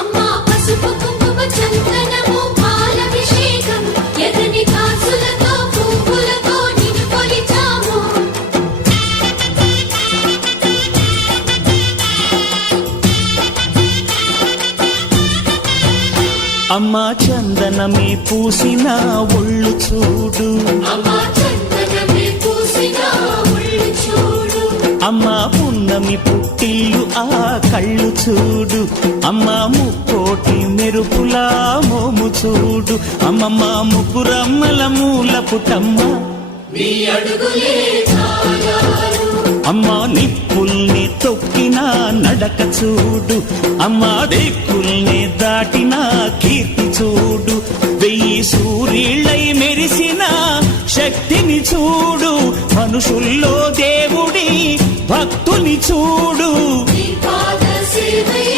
అమ్మా పసుపు కుంకుమ చందనము పాలభిషేకం ఎర్రని కాసులతో పువ్వులతో నిన్ను కొలిచాము. అమ్మా చందనమే పూసిన ఒళ్ళు చూడు, అమ్మా చందనమే పూసిన ఒళ్ళు చూడు, అమ్మా పున్నమి పుట్టిల్లు ఆ కళ్ళు చూడు, అమ్మా ముక్కోటి మెరుపులా మోము చూడు, అమ్మమ్మ ముగ్గురమ్మల మూల పుటమ్మ నీ అడుగులే చాలారు. అమ్మా నిప్పుల్ని తొక్కిన నడక చూడు, అమ్మా దిక్కుల్ని దాటిన కీర్తి చూడు, 1000 సూర్యుళ్ళై మెరిసిన శక్తిని చూడు, మనుషుల్లో దేవుడి భక్తుని చూడు. నీ పాద సేవయే